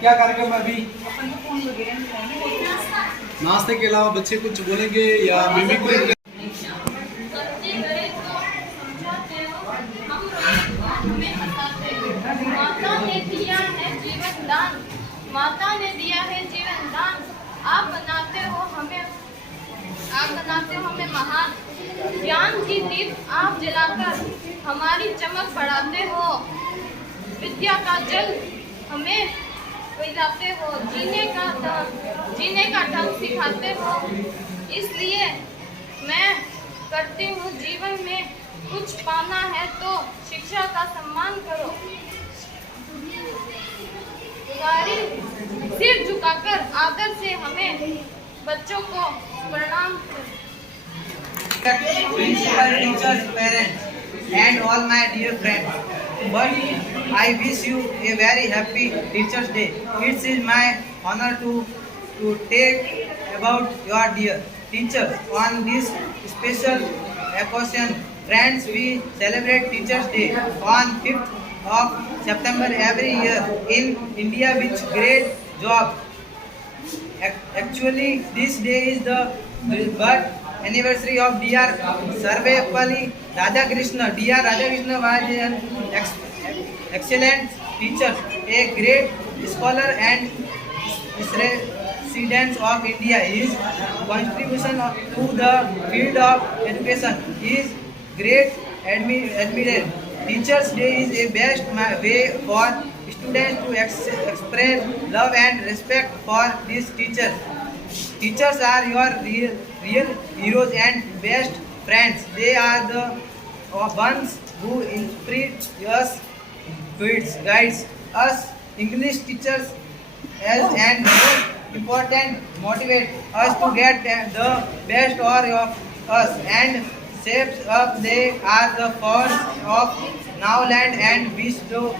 क्या कार्यक्रम है अभी? नाश्ते के अलावा बच्चे कुछ बोलेंगे या मिमिक्री? माता ने दिया है जीवन दान। आप बनाते हो हमें महान। ज्ञान की दीप आप जलाकर हमारी चमक बढ़ाते हो। विद्या का जल हमें पिलाते हो। जीने का ढंग सिखाते हो। इसलिए मैं करती हूँ, जीवन में कुछ पाना है तो शिक्षा का सम्मान करो। सिर झुकाकर आदर से हमें बच्चों को प्रणाम करो। Principal, teachers, parents, and all my dear friends. But I wish you a very happy Teachers' Day. It is my honor to take about your dear teachers on this special occasion. Friends, we celebrate Teachers' Day on 5th of September every year in India with great job. Actually, this day is the birth anniversary of Dr. Sarvepalli Radhakrishna. Dr. Radhakrishna was an excellent teacher, a great scholar and resident of India. His contribution to the field of education is great admired. Teachers' Day is a best way for students to express love and respect for these teachers. Teachers are your real heroes and best friends. They are the ones who inspire us, guides us. English teachers and most important motivate us to get the best out of us and shapes up. They are the force of knowledge and wish the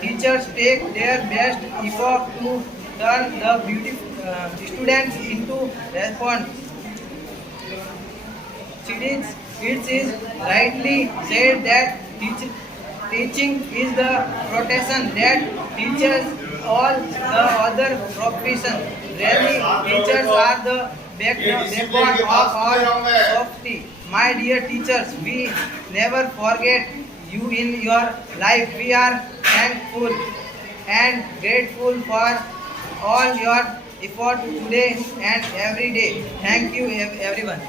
teachers take their best effort to turn the beautiful students into response. It is rightly said that teaching is the profession that teaches all the other professions. Really, teachers are the backbone of our society. My dear teachers, we never forget you in your life. We are thankful and grateful for all your effort today and every day. Thank you, everyone.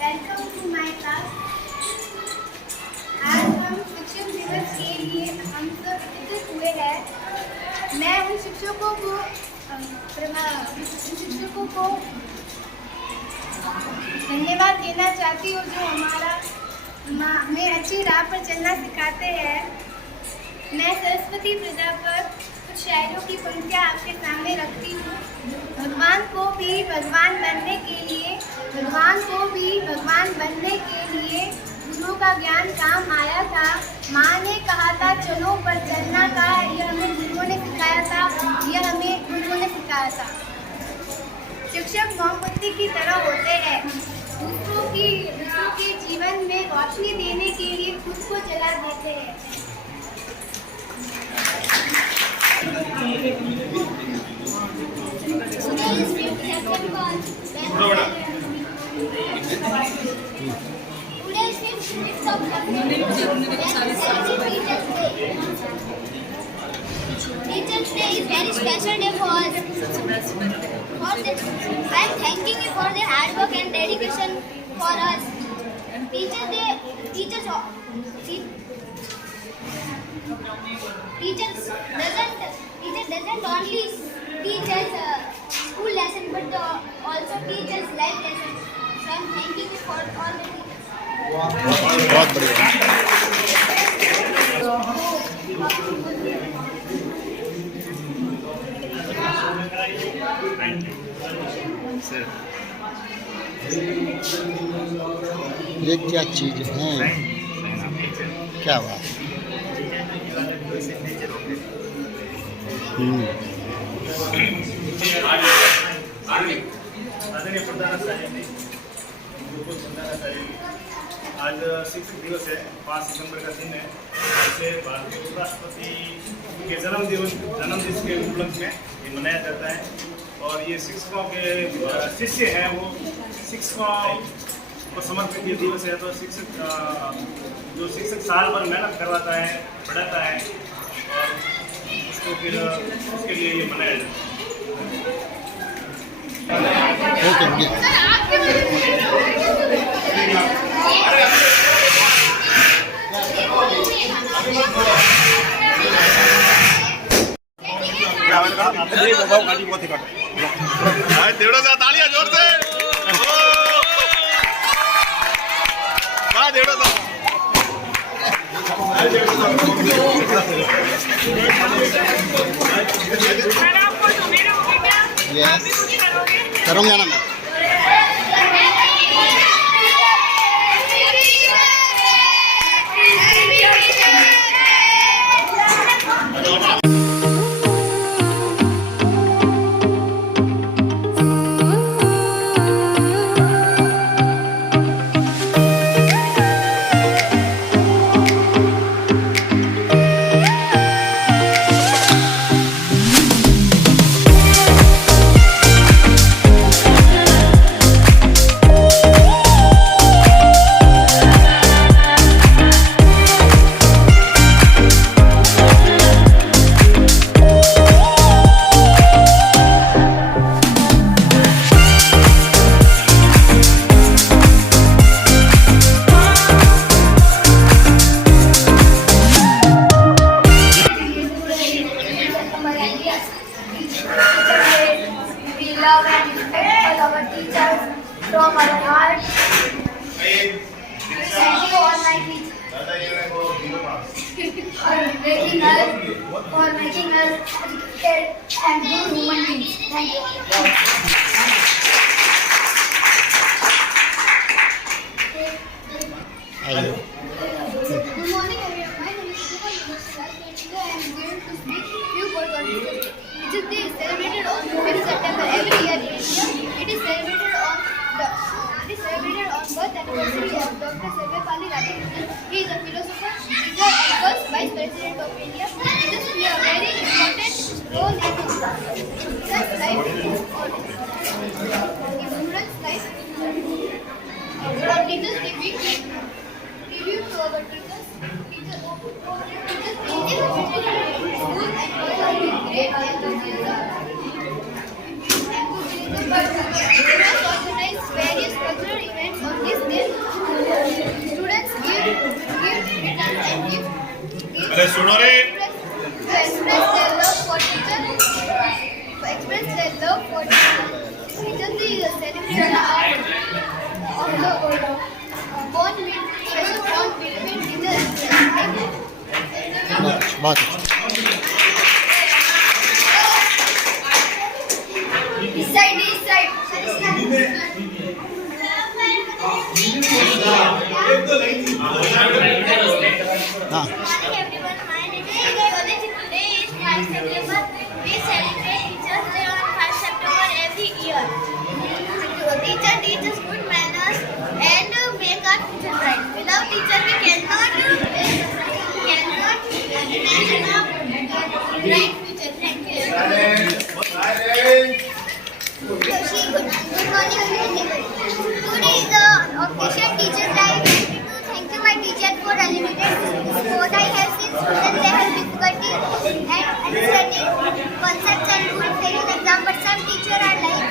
Welcome to my class. आज हम शिक्षक दिवस के लिए हम सब एकत्रित हुए हैं। मैं उन शिक्षकों को धन्यवाद देना चाहती हूँ जो हमें अच्छी राह पर चलना सिखाते हैं। मैं सरस्वती प्रजा पर कुछ शायरों की पंक्तियाँ आपके सामने रखती हूँ। भगवान को भी भगवान बनने के लिए गुरु का ज्ञान काम आया था। माँ ने कहा था चलो पर चलना का, यह हमें गुरुओं ने सिखाया था। शिक्षक मोमबत्ती की तरह होते हैं, दूसरों के जीवन में रोशनी देने के लिए खुद को जला देते हैं। Teacher Children's Day is very special day for us. I am thanking you for their hard work and dedication for us. Teachers doesn't only teach us school lesson but also teach us life lessons. So I am thanking you for all the teachers. बहुत बढ़िया। ये क्या चीज है? क्या बात? आज शिक्षक दिवस है, 5 सितंबर का दिन है। इसे भारतीय उपराष्ट्रपति के जन्म दिवस के उपलक्ष्य में ये मनाया जाता है। और ये शिक्षकों के शिष्य हैं, वो शिक्षकों को समर्पित ये दिवस है। तो जो शिक्षक साल भर मेहनत करवाता है, पढ़ाता है, और उसको फिर उसके लिए ये मनाया जाता है। देवड़ा सा तालियां जोर से। देवड़ा सा करूँगा ना मैं। love and respect for our teachers from our heart. Thank you all my teachers for making us educated and good human beings. Thank you. Good morning everyone. My name is Shubha Namaskar. Today I am going to speak few words on Teachers Day. Teachers Day is celebrated on 5th September every year in India. It is celebrated on birth anniversary of Dr. Sarvepalli Radhakrishnan. He is a philosopher, teacher, and first Vice President of India. Teachers play a very important role in students' life. On Teachers Day, we tribute to our teachers. Teachers great enthusiasm. Organize various cultural events on this day. Students give returns and gifts to express their love for teachers. Teachers Day is a celebration of the bond between teachers and students. बहुत East side. हाँ Morning everyone, my name is Shubha. Today is 5 September. We celebrate Teachers Day on 5 September every year. Teacher teaches good manners and make our future bright. Without teacher we cannot imagine a bright future. Thank you. Good morning everyone. Today is the official Teachers Day. I want to thank you my teacher for unlimited support I have seen students they have difficulty and understanding but some teachers are like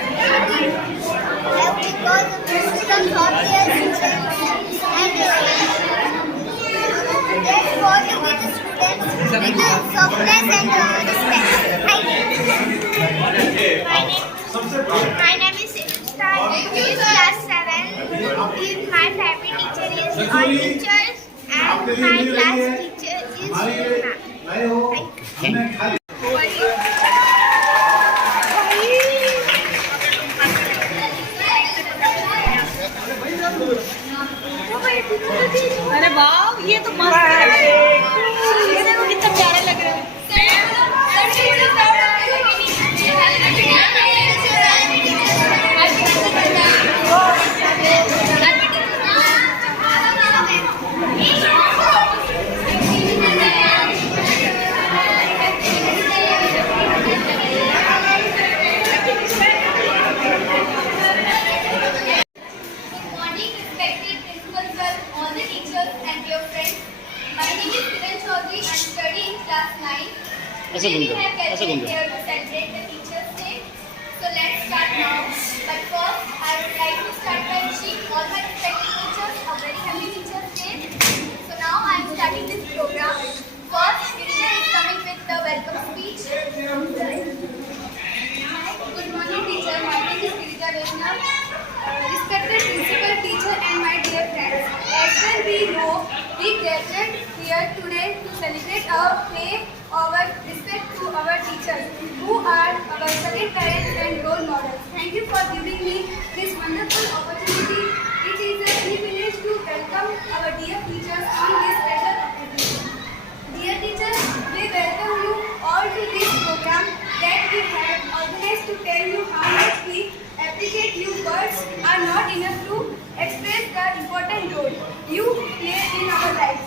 because some of their students and that's what you get the students with softness and respect. My name is Sinusta. Is class 7. My favorite teacher is all teachers and my class teacher is Shona. अरे वाह, ये तो मस्त है। ये देखो कितना प्यारे लग रहे हैं। ऐसे घूम जाओ, ऐसे घूम जाओ। So let's start now. But first, I would like to start by wishing all my respected teachers a very happy Teachers' Day. So now I am starting this program. First, teacher is coming with the welcome speech. Good morning, teacher. My name is Girija Vaishnav. Respected principal, teacher, and my dear friends. As well we know, we gathered here today to celebrate our faith, our respect to our teachers, who are our second parents and role models. Thank you for giving me this wonderful opportunity. It is a privilege to welcome our dear teachers on this special occasion. Dear teachers, we welcome you all to this program that we have organized to tell you how much we appreciate you. Words are not enough to express the important role you play in our lives.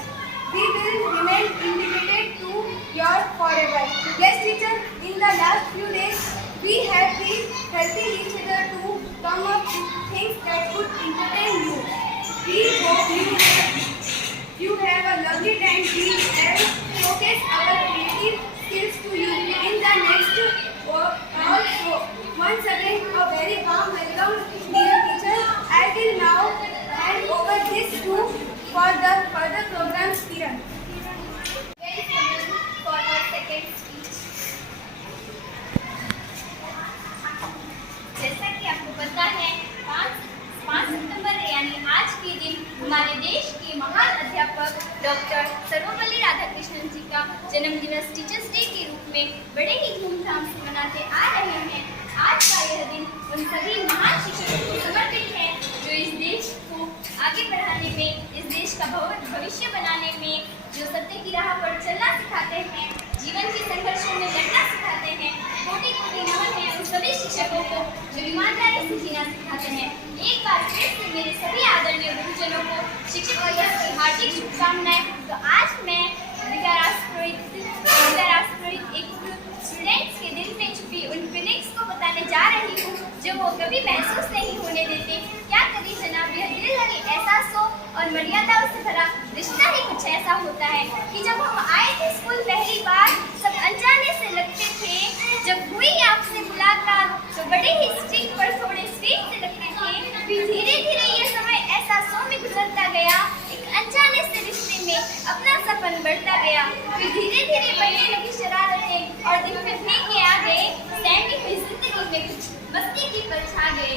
We will remain indebted to your forever. Yes, teacher, in the last few days, we have been helping each other to come up with things that would entertain you. We hope you have a lovely time. We have showcased our creative skills to you in the next also. Once again, a very warm welcome, dear teacher. I will now hand over this to for the further programs here. Very soon for our second speech. जैसा कि आपको पता है, 5 सितंबर यानी आज के दिन हमारे देश के महान अध्यापक डॉक्टर सर्वपल्ली राधाकृष्णन जी का जन्मदिवस टीचर्स डे के रूप में बड़े ही धूमधाम से मनाते आ रहे हैं। आज का यह दिन उन सभी महान शिक्षकों को समर्पित है जो इस देश को आगे बढ़ाने में, इस देश का भविष्य बनाने में जो सत्य की राह पर चलना सिखाते हैं, जीवन के संघर्षों में लड़ना सिखाते हैं। कोटि कोटि नमन है उन सभी शिक्षकों को जो ईमानदारी से जीना सिखाते हैं। एक बार फिर से मेरे सभी आदरणीय गुरुजनों को शिक्षक दिवस की हार्दिक शुभकामनाएं। तो आज मैं विकारास्पद एक स्टूडेंट्स के दिल में छुपी उन फीलिंग्स को बताने जा रही हूँ जो वो कभी महसूस नहीं होने देते। क्या कभी जनाब, यह दिल लगे एहसासों और मर्यादाओं से भरा रिश्ता ही कुछ ऐसा होता है कि जब हम आए थे स्कूल पहली बार, सब अनजाने से लगते थे। जब हुई आपसे मुलाकात तो बड़े ही स्ट्रिक्ट पर थोड़े स्वीट से लगते थे। फिर धीरे धीरे ये समय एहसासों में गुजरता गया, एक अनजाने से रिश्ते में अपना सपन बढ़ता गया। फिर धीरे धीरे बढ़ने लगी शरारतें और दिन फिरने के आ गए। सैंडी हुई जिंदगी में कुछ मस्ती की पल छा गए।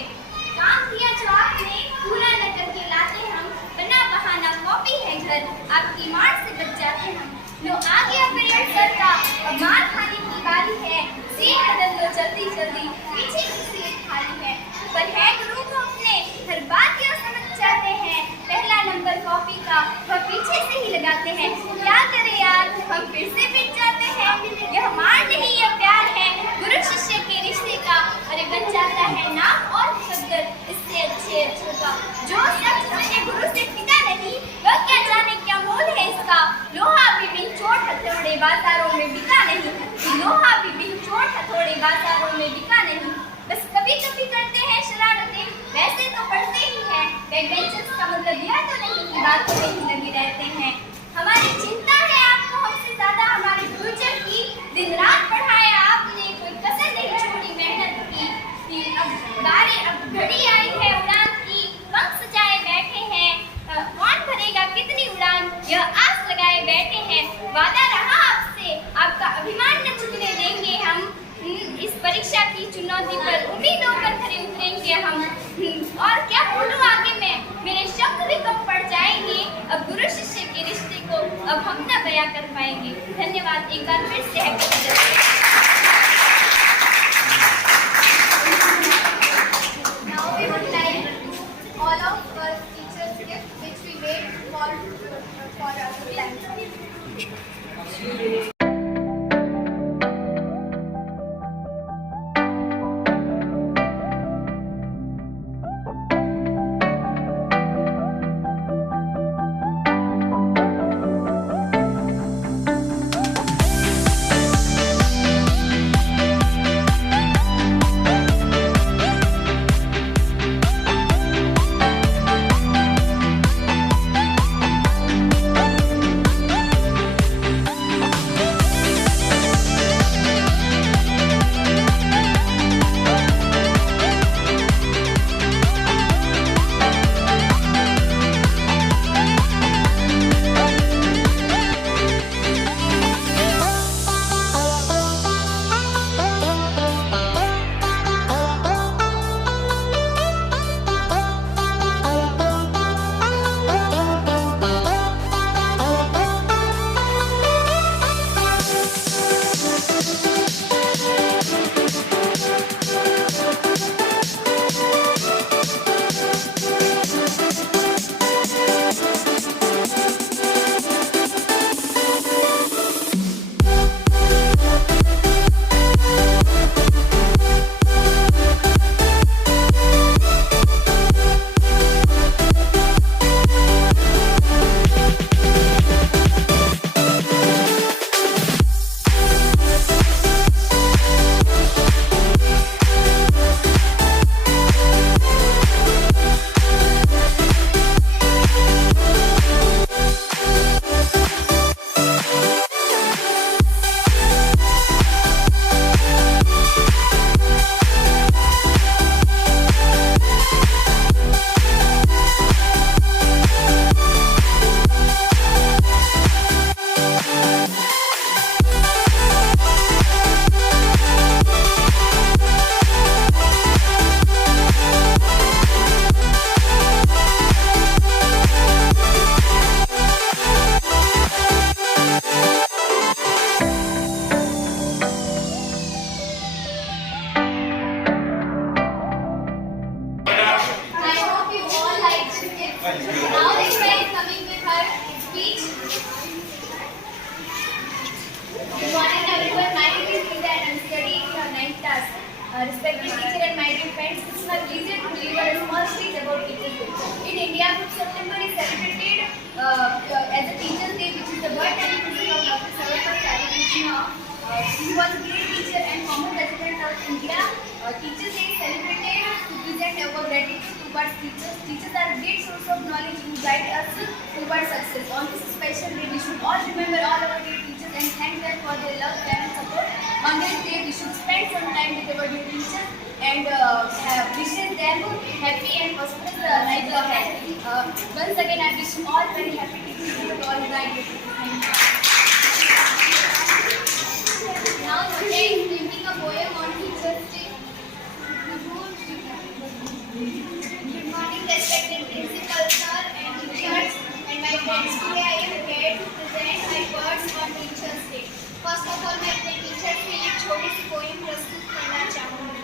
काम किया जो आपने पूरा न करके लाते हम, बना बहाना कॉपी है घर, आपकी मार से बच जाते हम। लो आ गया पीरियड सर का, अब मार खाने की बारी है। सीट बदल लो जल्दी जल्दी, पीछे की सीट खाली है। पर है गुरु को अपने हर बात क्यों समझ जाते हैं। पहला नंबर कॉपी का वह पीछे से ही लगाते हैं। क्या करें यार, हम फिर से पिट जाते हैं। यह मार नहीं यह प्यार है गुरु शिष्य के रिश्ते का। अरे बन जाता है नाम और मुकद्दर इससे अच्छे का। जो शख्स अपने गुरु से पिता नहीं, वह क्या जाने क्या मोल है इसका। लोहा भी बिन चोट हथौड़े बाजारों में बिका नहीं। लोहा भी बिन चोट हथौड़े बाजारों में बिका नहीं। बस कभी कभी करते हैं शरारतें, वैसे तो पढ़ते ही हैं। बैकबेंचर्स का मतलब यह तो नहीं कि बातों में ही लगे रहते हैं। हमारी चिंता है आपको हमसे ज्यादा हमारे फ्यूचर की। दिन रात पढ़ाया आपने, कोई कसर नहीं छोड़ी मेहनत घड़ी आई है उड़ान की, पंख सजाए बैठे हैं, कौन भरेगा कितनी उड़ान, यह आस लगाए बैठे हैं। वादा रहा आपसे, आपका अभिमान न चुकने देंगे हम, इस परीक्षा की चुनौती पर उम्मीदों पर खरे उतरेंगे हम। और क्या बोलूं आगे मैं, मेरे शब्द भी कम पड़ जाएंगे, अब गुरु शिष्य के रिश्ते को अब हम न बयां कर पाएंगे। धन्यवाद। एक बार फिर से Now we would like all of us teachers gift which we wait for our time. Respected teacher and my dear friends, it is my pleasure to deliver a small speech about Teachers' Day. In India, 5th September is celebrated as a Teachers' Day, which is the birth anniversary of Dr. Sarvapalli Radhakrishnan. He was a great teacher and former president of India. Teachers' Day is celebrated to present our gratitude towards teachers. Teachers are a great source of knowledge who guide us towards success. On this special day, we should all remember all our dear teachers and thank them for their love, care and support. On this day, we should spend some time with our dear teachers and wishes them happy and prosperous lives ahead. Once again, I wish you all very happy teachers with all my dear teachers. Now today is reading a poem on Teachers' Day. Good morning, respected principal sir and teachers and my friends. Today I am here to present my words on Teachers' Day. First of all, मैं अपने teacher से एक छोटी सी poem प्रस्तुत करना चाहूँगी.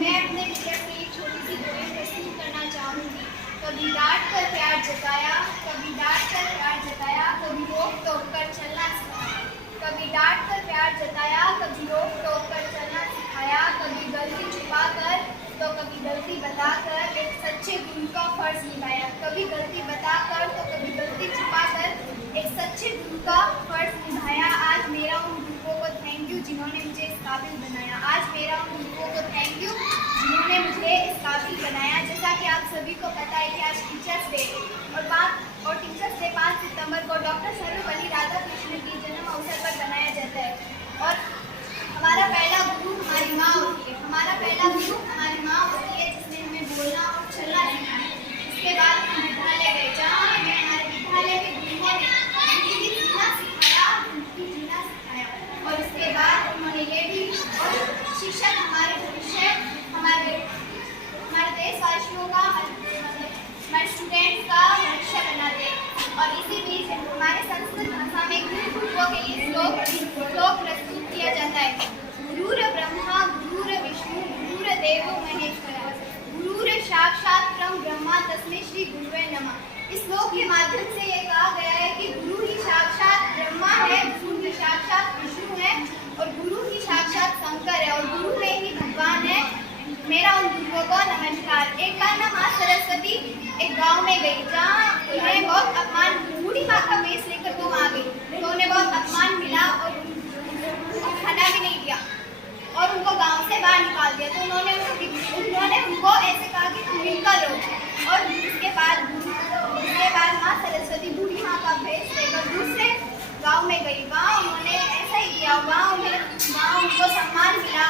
मैं अपने टीचर से एक छोटी सी पोएम प्रस्तुत करना चाहूँगी. कभी डांट कर प्यार जताया, कभी डांट कर प्यार जताया, कभी रोक टोक कर चलना सिखाया. कभी डांट कर प्यार जताया, कभी रोक टोक कर चलना सिखाया. कभी गलती छुपा कर तो कभी गलती बताकर एक सच्चे गुरु का फर्ज निभाया. कभी गलती बताकर तो कभी गलती छुपाकर एक सच्चे गुरु का फर्ज निभाया. आज मेरा उन गुरुओं को थैंक यू जिन्होंने मुझे इस काबिल बनाया. आज मेरा उन गुरुओं को थैंक यू जिन्होंने मुझे इस काबिल बनाया. जैसा कि आप सभी को पता है कि आज टीचर्स डे और टीचर्स डे 5 सितंबर को डॉक्टर सर्वपल्ली राधाकृष्णन के जन्म अवसर पर बनाया जाता है. और हमारा पहला गुरु हमारी माँ होती है. हमारा पहला गुरु हमारी माँ होती है जिसने श्लोक प्रस्तुत किया जाता है। गुरुर ब्रह्मा गुरुर विष्णु गुरुर देवो महेश्वरा गुरुर साक्षात परम ब्रह्मा तस्मै श्री गुरुवे नमः। इस श्लोक के माध्यम से ये कहा गया है कि गुरु ही साक्षात ब्रह्मा है, गुरु ही साक्षात विष्णु है और गुरु ही साक्षात शंकर है और गुरु में ही भगवान है। मेरा उन गुरुओं को नमस्कार। एक बार ना माँ सरस्वती एक गांव में गई जहाँ उन्हें बहुत अपमान, बूढ़ी माँ का वेश लेकर वो आ गई तो उन्हें बहुत अपमान मिला और उनको खाना भी नहीं दिया और उनको गांव से बाहर निकाल दिया। तो उन्होंने उनको ऐसे कहा कि तुम मिलकर रहो और उसके बाद माँ सरस्वती बूढ़ी माँ का वेश लेकर दूसरे गांव में गई। वहाँ उन्होंने ऐसा ही किया, वहाँ उनको सम्मान मिला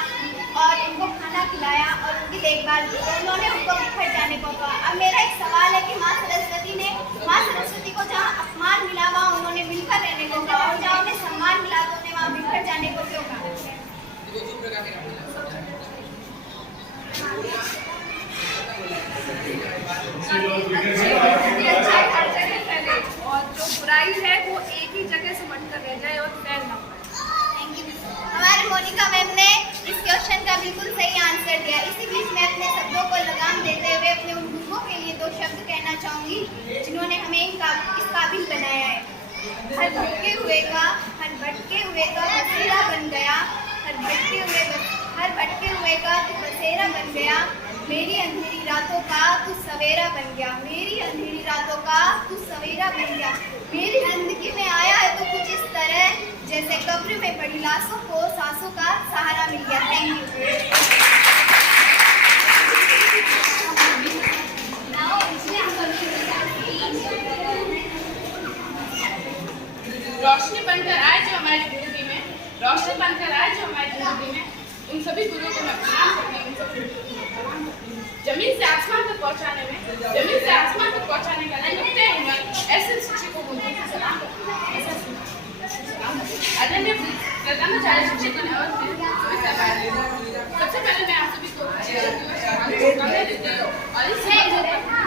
और उनको खाना खिलाया और उनकी देखभाल की और उन्होंने उनको बिखर जाने को कहा। अब मेरा एक सवाल है कि माँ सरस्वती को जहाँ अपमान मिला वहाँ उन्होंने मिलकर रहने को कहा और जहाँ उन्हें सम्मान मिला तो उन्हें वहाँ बिखर जाने को क्यों कहा? अच्छाई हर जगह फैले और जो बुराई है वो एक ही जगह सिमट कर रह जाए और फैल ना पाए। Thank you. हमारे मोनिका मैम ने इस क्वेश्चन का बिल्कुल सही आंसर दिया। इसी बीच मैं अपने शब्दों को लगाम देते हुए अपने उन गुरुओं के लिए 2 शब्द कहना चाहूँगी जिन्होंने हमें इस काबिल बनाया है। हर भटके हुए का बसेरा बन गया, हर भटके हुए का तू बसेरा बन गया, मेरी अंधेरी रातों का तू सवेरा बन गया, मेरी अंधेरी रातों का तू सवेरा बन गया। मेरी जिंदगी में आया है तो कुछ इस तरह जैसे कब्र में पड़ी लाशों को सांसों का सहारा मिल गया। Thank you. रोशनी बनकर आए जो हमारी जिंदगी में, रोशनी बनकर आए जो हमारी जिंदगी में, उन सभी गुरुओं को मैं प्रणाम करती हूँ। जमीन से आसमान तक पहुँचाने का लगते हुए ऐसे शिक्षकों को सलाम करती हूँ। आदरणीय प्रधानाचार्य शिक्षकों ने और सबसे पहले मैं आप सभी को और इस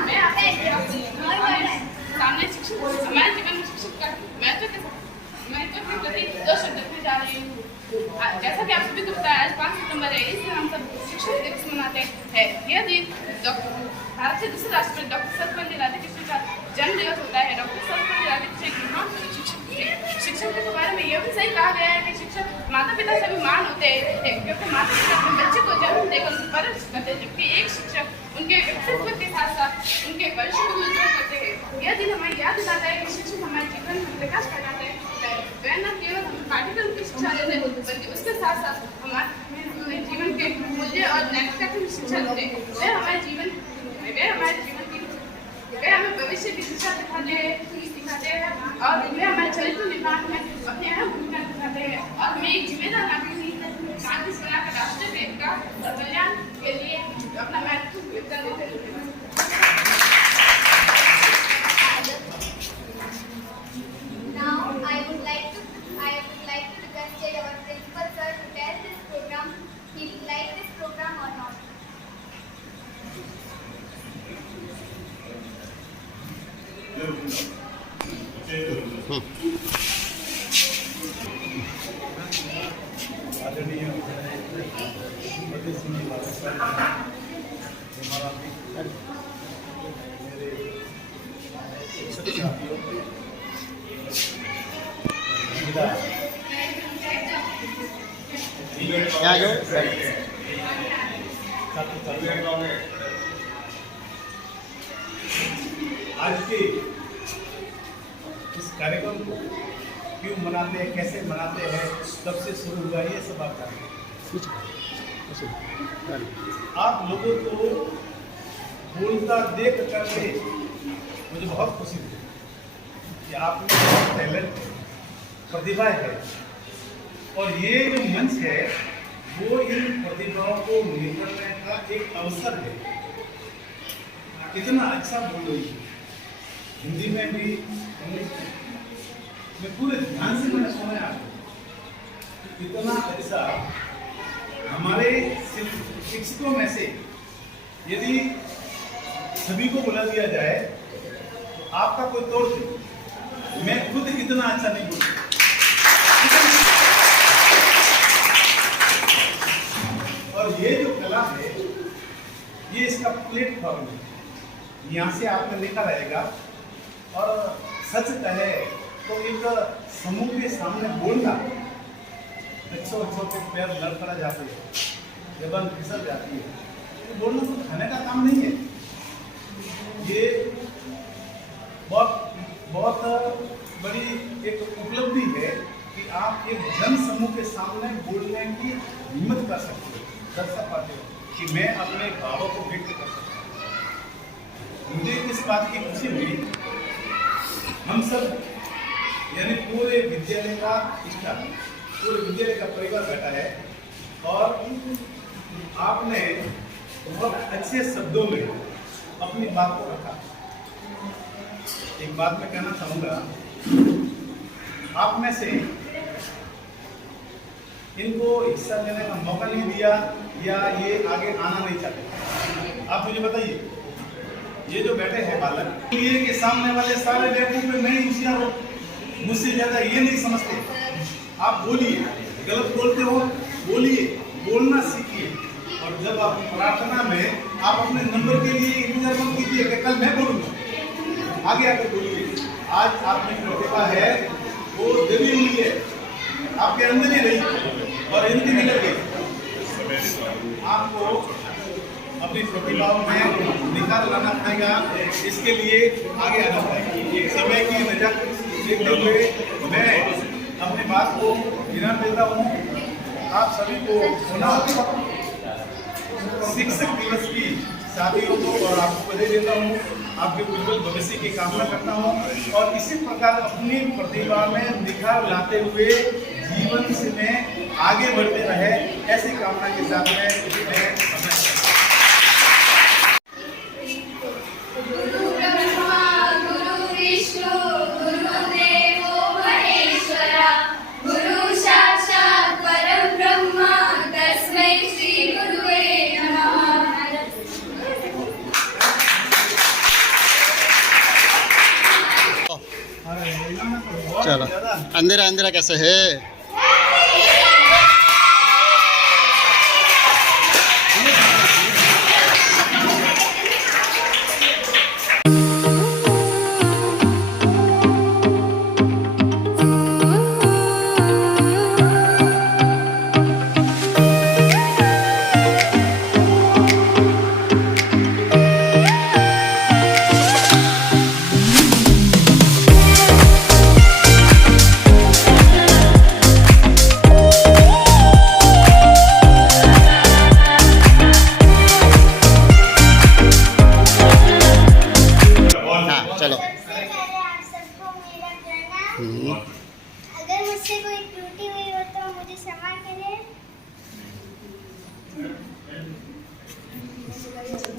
मैं आपके सामने शिक्षक हमारे जीवन में शिक्षक का महत्व के प्रति 2 शब्द रखने जा रही हूँ। जैसा कि आप सभी को पता है आज 5 सितंबर है, इस दिन हम सब शिक्षक दिवस मनाते हैं। यह दिन भारत के दूसरे राष्ट्रपति डॉक्टर सर्वपल्ली राधाकृष्णन का जन्म दिवस होता है। डॉक्टर सर्वपल्ली राधाकृष्णन शिक्षक के बारे में यह भी सही कहा गया है कि शिक्षक माता पिता से भी महान होते हैं क्योंकि माता पिता अपने बच्चे को जन्म देकर उनकी परवरिश करते हैं, जबकि एक शिक्षक उनके व्यक्तित्व के साथ साथ उनके भविष्य को उज्जवल करते हैं। यह दिन हमें याद दिलाता है कि शिक्षक हमारे जीवन में प्रकाश फैलाते हैं। वह न केवल हमें पाठ्यक्रम की शिक्षा देते हैं बल्कि उसके साथ साथ हमारे जीवन के मूल्य और नैतिकता की शिक्षा देते हैं। वे हमें भविष्य की दिशा दिखाते हैं और वे हमारे चरित्र निर्माण में अपनी अहम भूमिका निभाते हैं और हमें एक जिम्मेदार नागरिक शांति बनाकर राष्ट्र के विकास और कल्याण के लिए अपना महत्वपूर्ण योगदान देते हैं। Now I would like to request our principal sir to tell this program he like this program or not. यहाँ जो आज के इस कार्यक्रम को क्यों मनाते हैं, कैसे मनाते हैं, कब से शुरू हुआ, ये सब आप जानते हैं। आप लोगों को बोलता देख करके मुझे बहुत खुशी हुई कि आप में बहुत टैलेंट है, प्रतिभा है और ये जो मंच है वो इन प्रतिभाओं को निकलने का एक अवसर है। कितना अच्छा बोल रही है, हिंदी में भी इंग्लिश में, मैं पूरे ध्यान से मैंने सुना आपको। कितना अच्छा हमारे शिक्षकों में से यदि सभी को बुला दिया जाए तो आपका कोई तोड़ नहीं। मैं खुद इतना अच्छा नहीं बोलता। और ये जो कला है ये इसका प्लेटफॉर्म है, यहाँ से आपने लिखा रहेगा। और सच कहे तो एक समूह के सामने बोलना, अच्छों के पैर लड़खड़ा जाते हैं, जबान फिसल जाती है, तो बोलना तो खाने का काम नहीं है। ये बहुत बड़ी एक उपलब्धि है कि आप एक जन समूह के सामने बोलने की हिम्मत कर सकते हो, दर्शा पाते हो कि मैं अपने भावों को व्यक्त कर सकता हूँ। मुझे इस बात की खुशी हुई, हम सब यानी पूरे विद्यालय का स्टाफ, पूरे विद्यालय का परिवार बैठा है और आपने बहुत अच्छे शब्दों में अपनी बात को रखा। एक बात मैं कहना चाहूँगा, आप में से इनको हिस्सा लेने का मौका नहीं दिया या ये आगे आना नहीं चाहते, आप मुझे बताइए। ये जो बैठे हैं बालक, ये के सामने वाले सारे बेवकूफ में मैं होशियार हूँ, मुझसे ज्यादा ये नहीं समझते। आप बोलिए, गलत बोलते हो बोलिए, बोलना सीखिए। और जब आप प्रार्थना में आप अपने नंबर के लिए इंतजार मत कीजिए कि कल मैं बोलूँगा, आगे आकर बोलिए। आज आप में प्रतिभा है, वो दबी हुई है, आपके अंदर ही रही और इनकी निकल गई। आपको अपनी प्रतिभाओं में निखार लाना पड़ेगा, इसके लिए आगे आना पड़ेगा। एक समय की नजाकत देखते हुए मैं अपनी बात को विराम देता हूँ। आप सभी को पुनः शिक्षक दिवस की शादियों को और आपको बधाई देता हूँ, आपके उज्जवल भविष्य की कामना करता हूँ और इसी प्रकार अपनी प्रतिभा में निखार लाते हुए जीवन से में आगे बढ़ते रहे, ऐसी कामना के साथ मैं गुरु ब्रह्मा गुरु विष्णु गुरुदेवो महेश्वरा गुरु साक्षात् परम ब्रह्म तस्मै श्री गुरुवे नमः। चलो अंधेरा अंधेरा कैसे है? चलो आप सबको मेरा प्रणाम। अगर मुझसे कोई त्रुटि हुई हो तो मुझे क्षमा करें।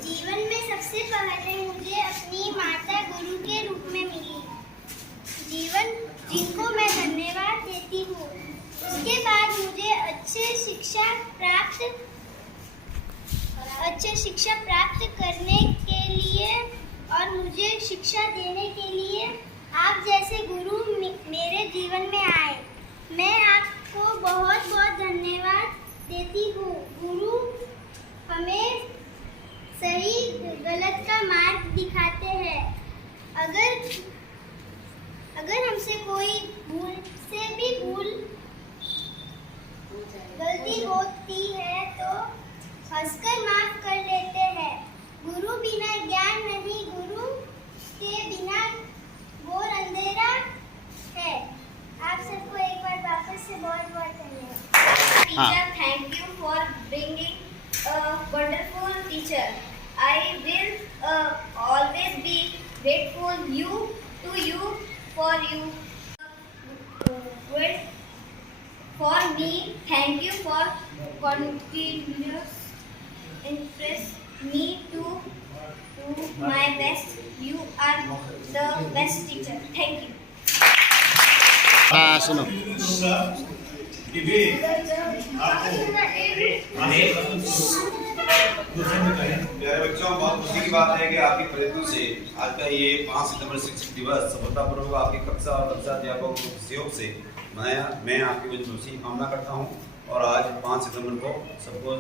जीवन में सबसे पहले मुझे अपनी माता गुरु के रूप में मिली, जिनको मैं धन्यवाद देती हूँ। उसके बाद मुझे अच्छे शिक्षा प्राप्त करने के लिए और मुझे शिक्षा देने के लिए आप जैसे गुरु मेरे जीवन में आए। मैं आपको बहुत बहुत धन्यवाद देती हूँ। गुरु हमें सही गलत का मार्ग दिखाते हैं। अगर हमसे कोई गलती होती है तो हंसकर माफ कर लेते हैं। गुरु बिना ज्ञान नहीं, गुरु के बिना घोर अंधेरा है। आप सबको एक बार वापस से बहुत बहुत धन्यवाद। Teacher, thank you for bringing a wonderful teacher. I will always be grateful to you for me. Thank you for continuous impress me to do my best. You are the best teacher. Thank you. हाँ सुनो कि वे आपको प्यारे बच्चों, बहुत खुशी की बात है कि आपकी प्रयत्नों से आज का ये 5 सितंबर शिक्षक दिवस सफलतापूर्वक आपकी कक्षा और कक्षा अध्यापकों के सहयोग से मनाया। मैं आपकी वजह से कामना करता हूँ और आज 5 सितंबर को सबको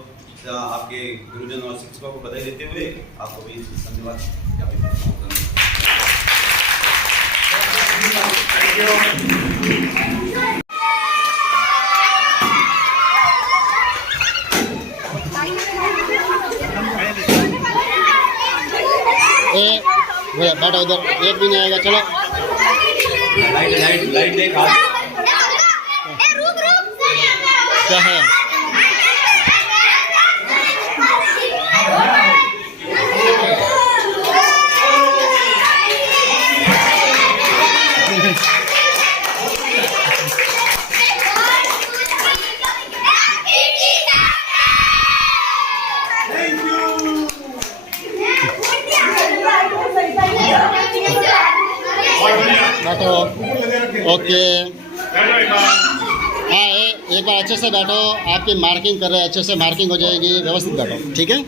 आपके गुरुजन और शिक्षकों को बधाई देते हुए आपको भी धन्यवाद ज्ञापित बैठो उधर, एक भी नहीं आएगा। चलो लाइट देख क्या है? बैठो, ओके। हाँ, एक बार अच्छे से बैठो। आपकी मार्किंग कर रहे हैं, अच्छे से मार्किंग हो जाएगी। व्यवस्थित बैठो, ठीक है।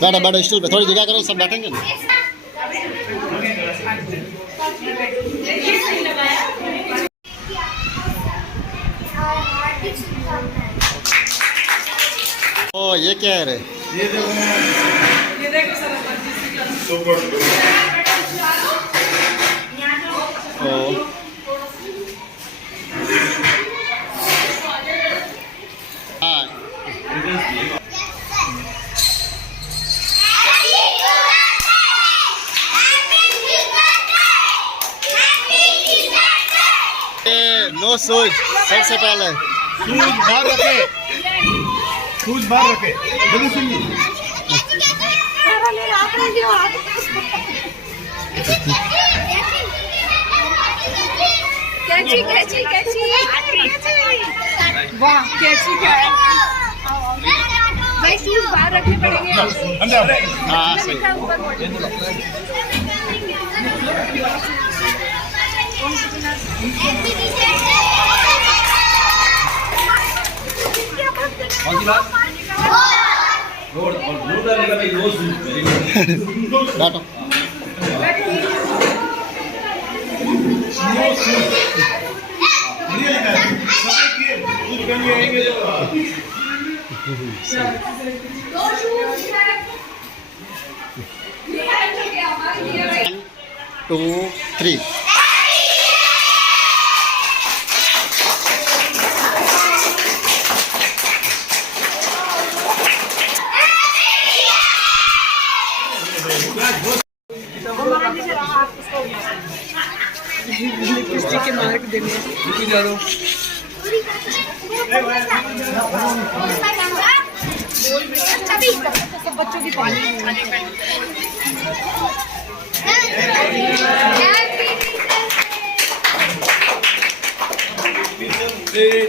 बैठो बैठो, स्टूल पे थोड़ी जगह करो, सब बैठेंगे ना। ओ ये क्या है रे? ये देखो सर, हाँ, नो शूज। सबसे पहले शूज बाहर रखे, शूज बाहर रखे। जल्दी सुनिए, कैची कैची कैची, वाह कैची क्या है भाई? शूज बाहर रखने पड़ेंगे। अंदर। हाँ सही। बैठो। One, two, three. के मार्क देने सब बच्चों की पानी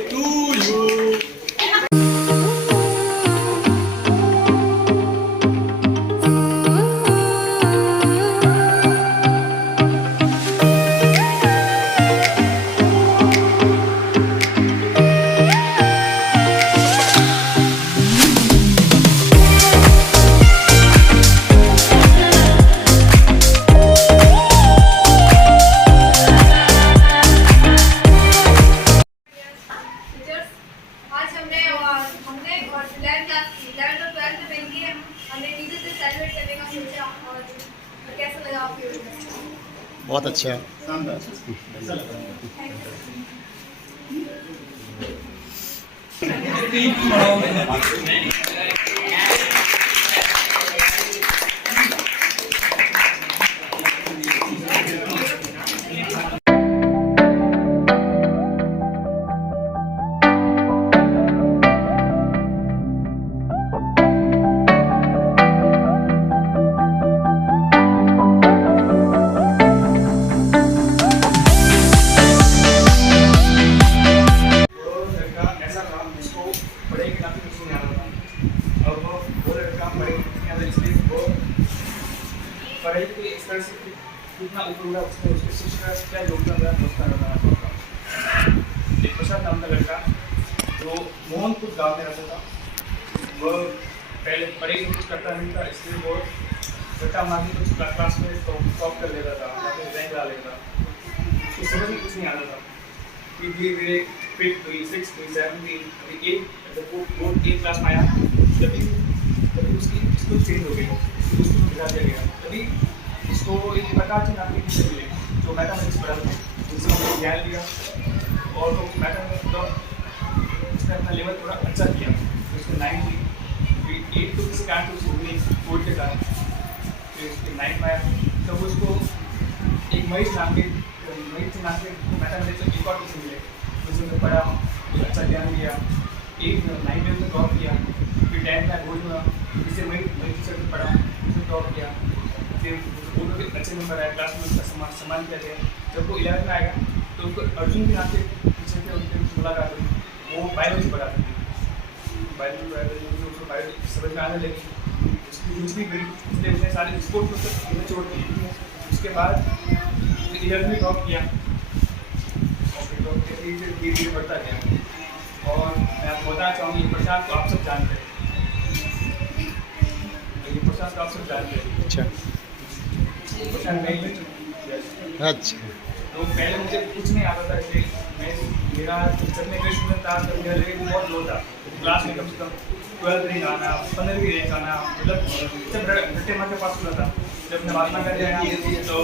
to you. बहुत अच्छा। पढ़ाई के एक्सपेंसिव कितना ऊपर हुआ उसमें उसके शिक्षा क्या योगदान रहा उसका बताना चाहता हूँ। एक प्रसाद नाम का लड़का जो मोहन कुछ गाँव में रहता था, वह पहले पढ़ाई में कुछ करता नहीं था, इसलिए वो रट्टा मार के कुछ क्लास में टॉप कर लेता था, रैंक ला लेता। उसको समझ में कुछ नहीं आता था कि धीरे धीरे फिफ्थ हुई, सिक्स हुई, सेवन हुई, अभी एट जब वो 8 क्लास में आया तभी उसकी स्कूल चेंज हो गई, उसको बिठा दिया गया। तभी इसको एक प्रकार की नौकरी मिली जो मैथमेटिक्स पढ़ा था, उनसे हमने ज्ञान लिया और वो मैथमेटिक्स उसने अपना लेवल थोड़ा अच्छा किया। तो उसको 9 हुई, फिर 8 तो स्कैन टू बोर्ड के कारण, फिर उसके 9 में आया तब उसको एक महेश नाम के मैथमेटिक्स एक और ट्यूशन मिले, उसमें पढ़ा, अच्छा ज्ञान लिया, 9 में उसने टॉप किया, फिर 10 में बोर्ड में इससे मई टीचर से पढ़ा, उसने टॉप किया, फिर वो लोग अच्छे नंबर आए, क्लास में उसका सम्मान किया गया। जब वो 11 में आएगा तो उसको अर्जुन के नाम से टीचर थे, उनके मुलाकात हुई, वो बायोलॉजी पढ़ाते थे, बायोलॉजी उसको बायोलॉजी समझ में आने लगी, उसकी रुचि गई, इसलिए उसने सारे स्पोर्ट्स को छोड़ दिए। उसके बाद 11वीं में टॉप किया और फिर टॉप के धीरे बढ़ता गया। और मैं आपको बताना चाहूँगी ये प्रशांत को आप सब जानते हैं, ये प्रशांत को आप सब जानते हैं। अच्छा प्रशांत नहीं है अच्छा तो पहले मुझे कुछ नहीं आता था, इसलिए मैं मेरा जब मैं ग्रेड स्टूडेंट था तब मेरा लेवल बहुत लो था, क्लास में कम से कम 12 रैंक आना, 15वीं रैंक आना, मतलब सब रट्टे मार के पास हुआ था। जब मैं महात्मा गांधी आया तो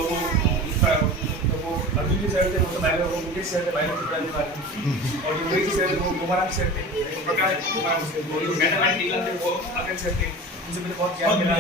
वो अर्जुन सर थे, वो तो बायोलॉजी, वो मुकेश सर थे बायोलॉजी पढ़ाने वाले, और जो मोहित सर थे वो गोमाराम सर थे, प्रकाश कुमार सर, वो जो मैथमेटिक्स थे वो अगन सर थे, उनसे मुझे बहुत ज्ञान मिला।